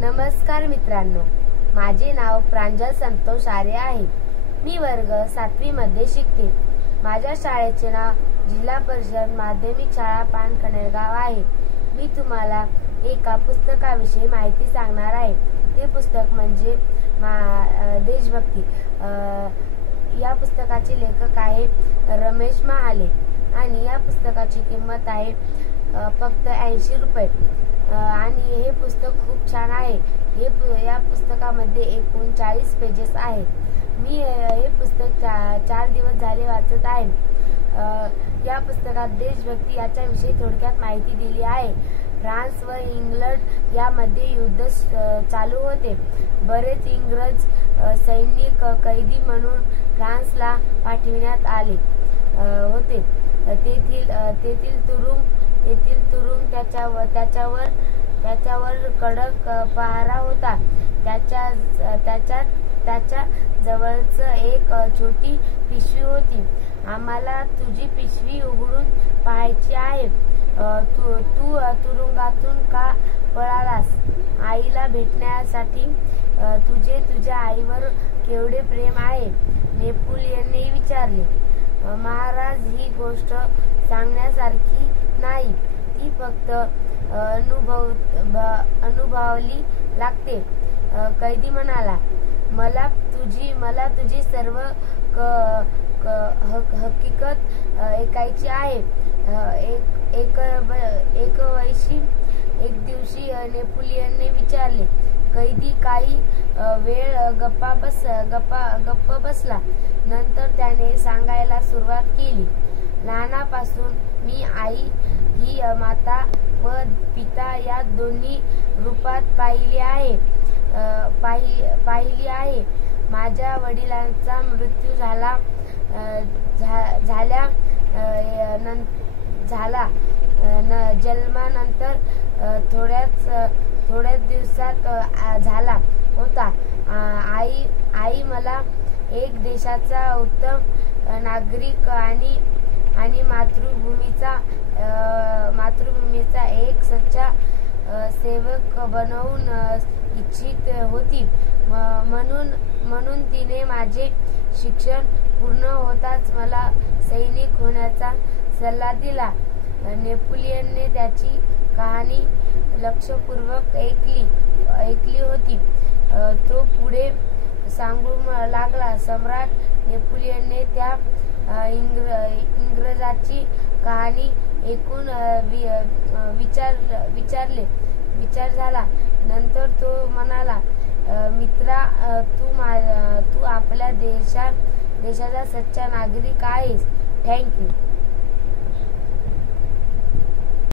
नमस्कार मित्रांनो, माझे नाव प्रांजल संतोष आर्य आहे। मी वर्ग 7वी मध्ये शिकते। माझ्या शाळेचे नाव जिल्हा परिषद माध्यमिक शाळा पानकणेगाव आहे। मी तुम्हाला एका पुस्तकाविषयी माहिती सांगणार आहे। ते पुस्तक म्हणजे देशभक्ती। या पुस्तकाचे लेखक आहे रमेश महाले आणि या पुस्तकाची किंमत आहे फक्त 80 रुपये। आणि हे पुस्तक खूप छान आहे। या पुस्तकामध्ये एकूण 40 पेजेस आहेत। मी हे पुस्तक 4 दिवस झाले वाचत आहे। या पुस्तकात देशभक्ती याच्याविषयी थोडक्यात माहिती दिली आहे। फ्रान्स व इंग्लंड यामध्ये युद्ध चालू होते। बरेच इंग्रज सैनिक कैदी म्हणून फ्रान्सला पाठविण्यात आले होते। तेथील तुरुंग त्याच्यावर कडक पहारा होता। त्याच्या जवळच एक छोटी पिशवी होती। आम्हाला तुझी पिशवी उघडून पाहायची आहे। तू तुरुंगातून का पळालास? आईला भेटण्यासाठी। तुझे तुझ्या आईवर केवढे प्रेम आहे? नेपोलियनने विचारले। महाराज, ही गोष्ट सांगण्यासारखी नाही, ती फक्त अनुभवावी लागते। कैदी म्हणाला, मला तुझी सर्व हकीकत ऐकायची आहे। एक दिवशी नेपोलियनने विचारले। कैदी काही वेळ गप्प बसला। नंतर त्याने सांगायला सुरुवात केली। लहानापासून मी आई ही माता व पिता या दोन्ही रूपात पाहिली आहे। माझ्या वडिलांचा मृत्यू झाला। जन्मानंतर थोड्याच दिवसात झाला होता। आई मला एक देशाचा उत्तम नागरिक आणि मातृभूमीचा एक सच्चा सेवक बनवून इच्छित होती। म्हणून तिने माझे शिक्षण पूर्ण होताच मला सैनिक होण्याचा सल्ला दिला। नेपोलियनने त्याची कहाणी लक्षपूर्वक ऐकली होती। तो पुढे सांगू लागला। सम्राट नेपोलियनने त्या इंग्रजाची कहाणी ऐकून विचार झाला। नंतर तो म्हणाला, मित्रा, तू आपल्या देशाचा सच्चा नागरिक आहेस। Thank you.